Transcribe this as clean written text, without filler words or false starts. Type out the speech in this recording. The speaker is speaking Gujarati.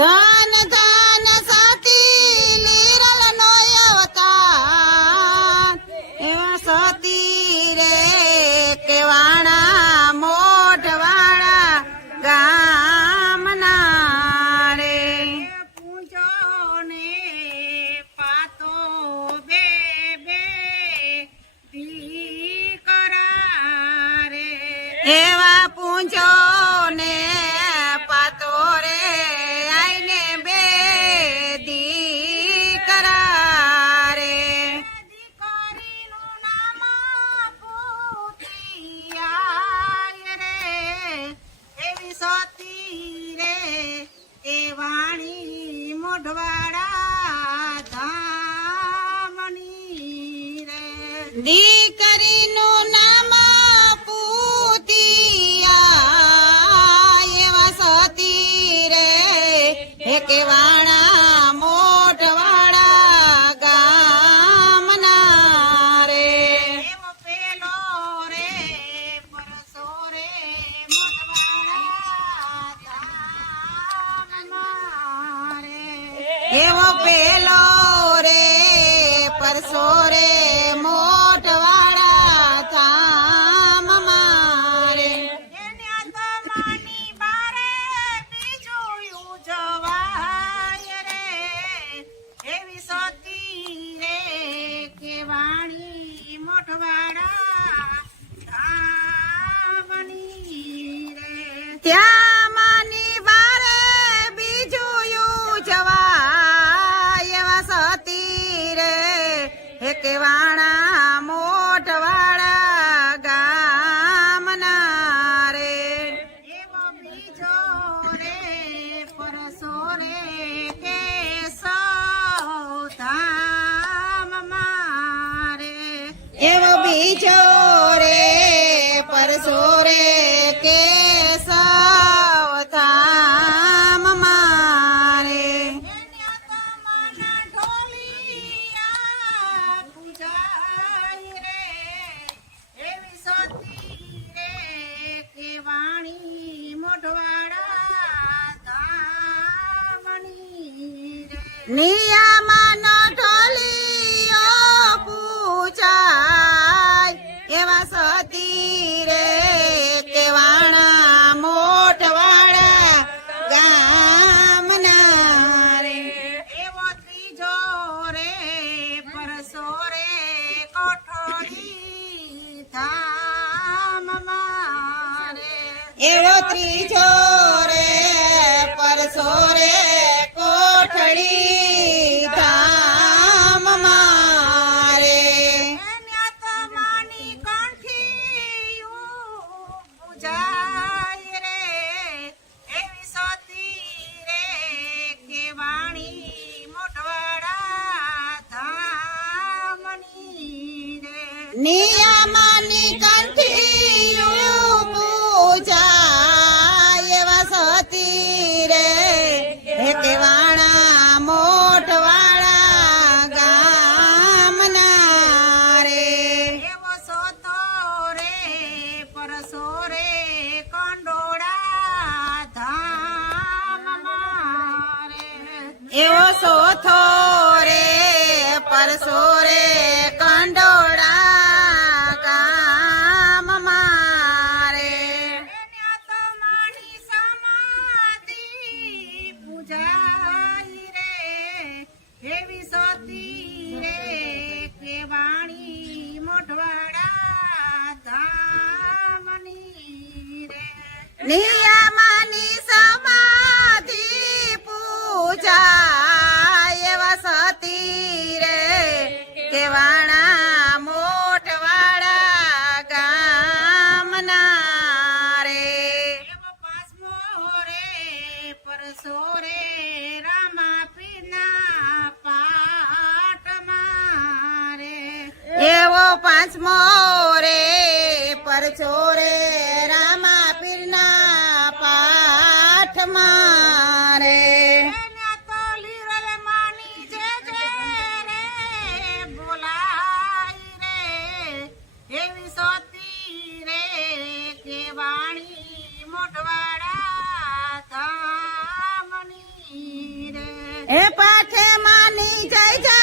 ધન ધન સતી લીરલ નો અવતાર સતી રે કેવાણા મોઢવાળા ગામના રે પૂંજો ને પાતો બે બે દીકરા રે એવા પૂંજો ને પાતો રે આઈને બે દીકરા રે દીકરીનું નામ પૂતિયા રે એવી સતી રે એ વાણી મોઢવાડા ધામની રે દીકરીનું નામ પૂતિયા એવા સતી રે હે કેવાણા મોઢવાળા ગામના રે એવો પેલો રે પરસો રે મોઢવાડા ધામમાં રે એવો પેલો રે પરસો રે મોઢવાળા ધામમાં રે એને આત્માની બારે બીજું ઉજવાય રે એવી સતી રે કે વાણી મોઢવાડા ધામની રે ત્યાં માની બારે બીજું ઉજવાય એવા સતી રે હે કેવાણા મોઢવાળા ગામના રે એવો બીજો રે પરસો રે કે સૌ ધામમાં રે એવો બીજો રે પરસો રે કે સૌ ધામમાં રે એને આત્માના ઢોલિયા પૂજાય રે એવી સતી રે કે વાણી મોઢવાડા ધામની રે નિયામાનો ઢોલિયો પૂજાય એવા સતી રે કેવાણા મોઢવાળા ગામના રે એવો ત્રીજો રે પરસો રે કોઠોરી ધામમાં રે એવો ત્રીજો રે પરસો રે કોઠડી ધામમાં રે એને આત્માની કંઠીયું પૂજાય રે એવી સતી રે કે વાણી મોઢવાડા ધામની રે નિયામાની કંઠીયું પૂજાય એવા સતી રે હે કેવાણા મોઢવાળા ગામના રે એવો સોતો રે પરસો રે કંડોળા ધામમાં રે એવો સોથો રે પરસો રે કંડોળા ગામમાં રે એને આત્માની સમાધિ પૂજાય રે એવી સતી રે કે વાણી મોઢવાડા ધામની રે નિયામાની સમાધિ પૂજાય એવા સતી રે કેવાણા મોઢવાળા ગામના રે એવો પાંચમો રે પરસો રે રામાપીરના પાટમાં રે એવો પાંચમો રે પરચો રે રામાપીરના પાઠમાં રે એને તો લીરલ માની જે રે બોલાય રે એવી સતી રે કે વાણી મોઢવાડા ધામની એ પાઠે માની જય જય